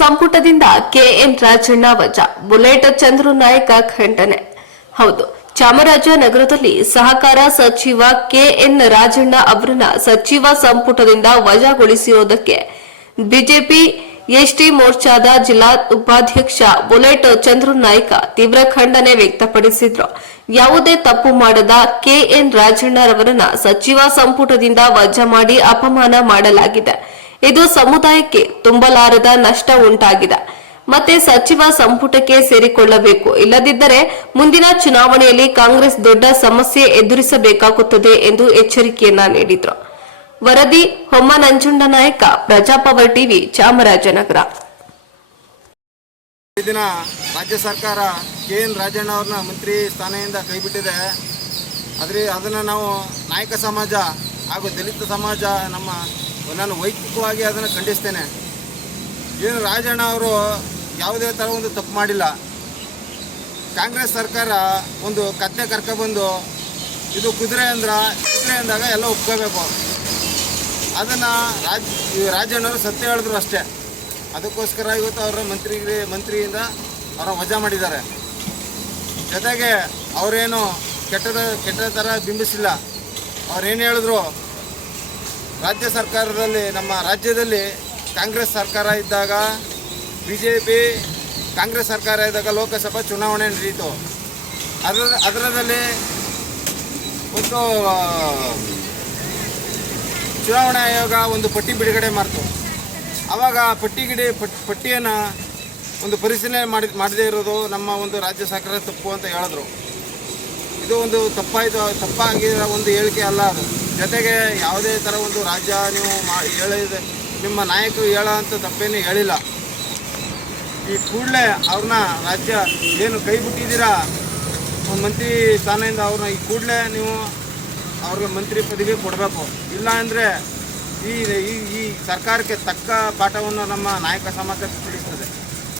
ಸಂಪುಟದಿಂದ ಕೆಎನ್ ರಾಜಣ್ಣ ವಜಾ, ಬುಲೆಟ್ ಚಂದ್ರು ನಾಯಕ ಖಂಡನೆ. ಹೌದು, ಚಾಮರಾಜನಗರದಲ್ಲಿ ಸಹಕಾರ ಸಚಿವ ಕೆಎನ್ ರಾಜಣ್ಣ ಅವರನ್ನ ಸಚಿವ ಸಂಪುಟದಿಂದ ವಜಾಗೊಳಿಸಿರುವುದಕ್ಕೆ ಬಿಜೆಪಿ ಎಸ್ಟಿ ಮೋರ್ಚಾದ ಜಿಲ್ಲಾ ಉಪಾಧ್ಯಕ್ಷ ಬುಲೆಟ್ ಚಂದ್ರು ನಾಯ್ಕ ತೀವ್ರ ಖಂಡನೆ ವ್ಯಕ್ತಪಡಿಸಿದ್ರು. ಯಾವುದೇ ತಪ್ಪು ಮಾಡದ ಕೆಎನ್ ರಾಜಣ್ಣರವರನ್ನ ಸಚಿವ ಸಂಪುಟದಿಂದ ವಜಾ ಮಾಡಿ ಅಪಮಾನ ಮಾಡಲಾಗಿದೆ. ಇದು ಸಮುದಾಯಕ್ಕೆ ತುಂಬಲಾರದ ನಷ್ಟ ಉಂಟಾಗಿದೆ. ಮತ್ತೆ ಸಚಿವ ಸಂಪುಟಕ್ಕೆ ಸೇರಿಕೊಳ್ಳಬೇಕು, ಇಲ್ಲದಿದ್ದರೆ ಮುಂದಿನ ಚುನಾವಣೆಯಲ್ಲಿ ಕಾಂಗ್ರೆಸ್ ದೊಡ್ಡ ಸಮಸ್ಯೆ ಎದುರಿಸಬೇಕಾಗುತ್ತದೆ ಎಂದು ಎಚ್ಚರಿಕೆಯನ್ನ ನೀಡಿದ್ರು. ವರದಿ ಹೊಮ್ಮ ನಂಜುಂಡನಾಯಕ, ಪ್ರಜಾಪವರ್ ಟಿವಿ, ಚಾಮರಾಜನಗರ. ಈ ದಿನ ರಾಜ್ಯ ಸರ್ಕಾರ ಕೆಎನ್ ರಾಜಣ್ಣ ಅವ್ರನ್ನ ಮಂತ್ರಿ ಸ್ಥಾನದಿಂದ ಕೈಬಿಟ್ಟಿದೆ. ಅದನ್ನು ನಾವು ನಾಯಕ ಸಮಾಜ ಹಾಗೂ ದಲಿತ ಸಮಾಜ ನಾನು ವೈಯಕ್ತಿಕವಾಗಿ ಅದನ್ನು ಖಂಡಿಸ್ತೇನೆ. ಏನು ರಾಜಣ್ಣ ಅವರು ಯಾವುದೇ ಥರ ಒಂದು ತಪ್ಪು ಮಾಡಿಲ್ಲ. ಕಾಂಗ್ರೆಸ್ ಸರ್ಕಾರ ಒಂದು ಕತ್ತೆ ಕರ್ಕೊಬಂದು ಇದು ಕುದುರೆ ಅಂದಾಗ ಎಲ್ಲ ಒಪ್ಕೋಬೇಕು. ಅದನ್ನು ರಾಜಣ್ಣವರು ಸತ್ಯ ಹೇಳಿದ್ರು ಅಷ್ಟೇ. ಅದಕ್ಕೋಸ್ಕರ ಇವತ್ತು ಅವರ ಮಂತ್ರಿಯಿಂದ ಅವರ ವಜಾ ಮಾಡಿದ್ದಾರೆ. ಜೊತೆಗೆ ಅವರೇನು ಕೆಟ್ಟ ಥರ ಬಿಂಬಿಸಿಲ್ಲ. ಅವರೇನು ಹೇಳಿದ್ರು, ರಾಜ್ಯ ಸರ್ಕಾರದಲ್ಲಿ ನಮ್ಮ ರಾಜ್ಯದಲ್ಲಿ ಕಾಂಗ್ರೆಸ್ ಸರ್ಕಾರ ಇದ್ದಾಗ ಬಿಜೆಪಿ ಕಾಂಗ್ರೆಸ್ ಸರ್ಕಾರ ಇದ್ದಾಗ ಲೋಕಸಭಾ ಚುನಾವಣೆ ನಡೆಯಿತು. ಅದರಲ್ಲಿ ಒಂದು ಚುನಾವಣಾ ಆಯೋಗ ಒಂದು ಪಟ್ಟಿ ಬಿಡುಗಡೆ ಮಾಡಿತು. ಆವಾಗ ಪಟ್ಟಿಯನ್ನು ಒಂದು ಪರಿಶೀಲನೆ ಮಾಡದೇ ಇರೋದು ನಮ್ಮ ಒಂದು ರಾಜ್ಯ ಸರ್ಕಾರ ತಪ್ಪು ಅಂತ ಹೇಳಿದ್ರು. ಇದು ಒಂದು ತಪ್ಪಾಗಿರೋ ಒಂದು ಹೇಳಿಕೆ ಅಲ್ಲ ಅದು. ಜೊತೆಗೆ ಯಾವುದೇ ಥರ ಒಂದು ರಾಜ್ಯ ನೀವು ಹೇಳಿದೆ, ನಿಮ್ಮ ನಾಯಕರು ಹೇಳೋ ಅಂಥ ತಪ್ಪೇನು ಹೇಳಿಲ್ಲ. ಈ ಕೂಡಲೇ ಅವ್ರನ್ನ ರಾಜ್ಯ ಏನು ಕೈ ಬಿಟ್ಟಿದ್ದೀರಾ ಮಂತ್ರಿ ಸ್ಥಾನದಿಂದ, ಅವ್ರನ್ನ ಈ ಕೂಡಲೇ ನೀವು ಅವ್ರಿಗೆ ಮಂತ್ರಿ ಪದವಿ ಕೊಡಬೇಕು. ಇಲ್ಲ ಅಂದರೆ ಈ ಸರ್ಕಾರಕ್ಕೆ ತಕ್ಕ ಪಾಠವನ್ನು ನಮ್ಮ ನಾಯಕ ಸಮಾಜ ತಿಳಿಸ್ತದೆ.